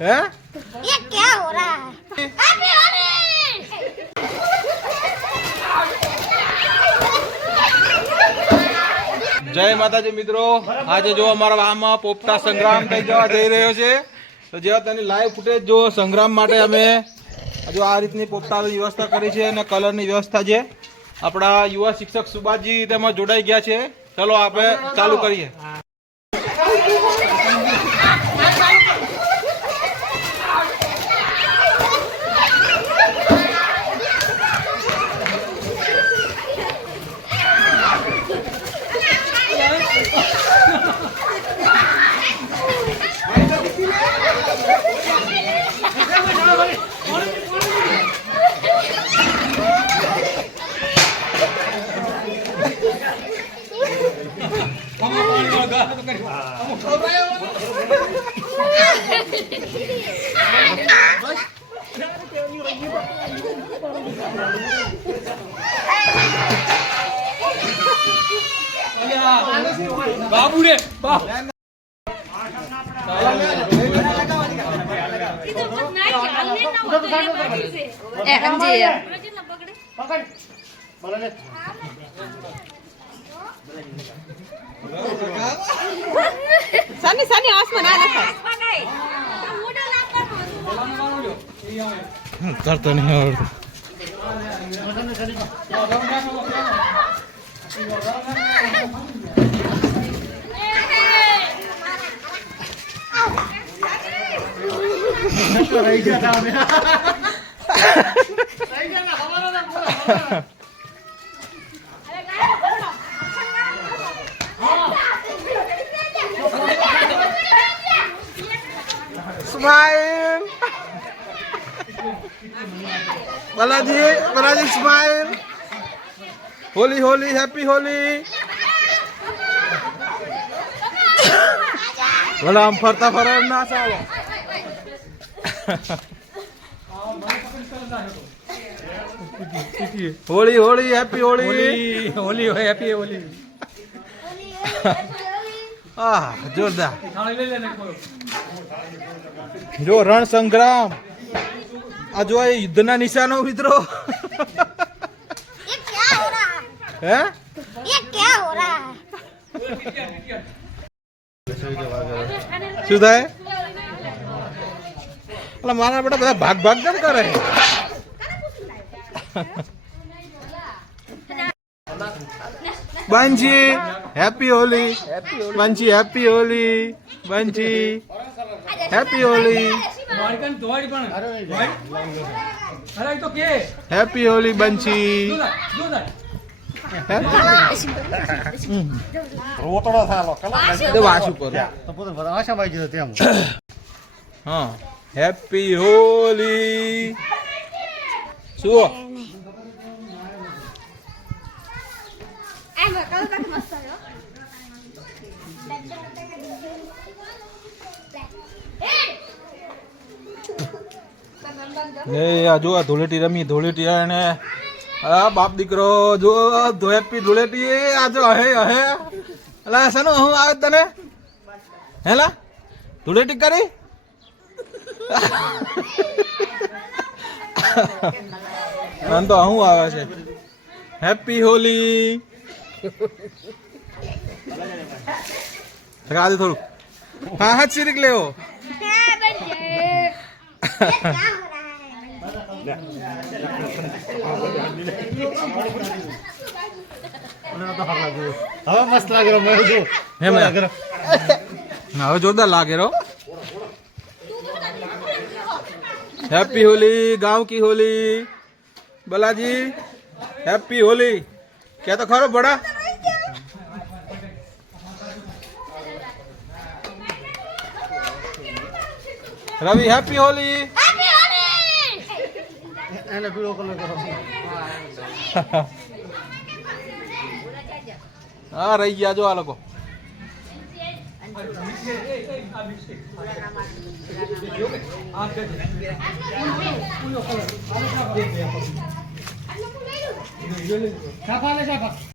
है ये क्या हो रहा है? हैप्पी होली! जय माताजी मित्रों, आज जो अमारा आमा पोपटा संग्राम થઈ જવા જઈ રહ્યો છે તો જેવા તેની લાઈવ ફૂટેજ જો સંગ્રામ માટે અમે જો આ રીતની પોપટાની વ્યવસ્થા કરી છે અને કલરની વ્યવસ્થા છે આપણા યુવા શિક્ષક સુભાષજી તેમાં જોડાઈ ગયા છે। ચલો આપણે ચાલુ કરીએ। बाबू रे सनी सनी आसमान आ रहा है करता नहीं और smile Balaji Balaji smile Holi Holi happy Holi बोला हम फरता फर ना चालो होली होली हैप्पी होली होली हैप्पी होली जोरदार जो रण संग्राम आ जो युद्धना निशानो मित्रों ये क्या हो रहा है? है ये क्या हो रहा है? શું થાય એટલે મારા બેટા બધા ભાગ ભાગ કેમ કરે બંજી હેપી હોલી બંજી હેપી હોલી બંજી હેપી હોલી હેપી હોલી બંજી રોતડો થાલો તે વાસુ કરો તો પોતે આશા ભાઈ જો તેમ હા હેપી હોલી શું Ay, me acabo de mostrar, ¿no? એ આ જો આ ધૂળેટી રમી ધૂળેટી અને આ બાપ દીકરો જો હેપી ધૂળેટી આ જો હે હે એટલે શેનું હું આવે તને હેલા ધૂળેટી કરી આમ તો હું આવે છે હેપી હોલી લગા દે થોડું હા હા ચીરીક લેવો હવે મસ્ત લાગે રો મેં જો હે મને હવે જોરદાર લાગે રો हैप्पी होली गांव की होली बालाजी हैप्पी होली क्या तो खरो बड़ा रवि हैप्पी होली એને પીળો કલર કરો हाँ रही गया जो आ लोगो સાફા લે સાફા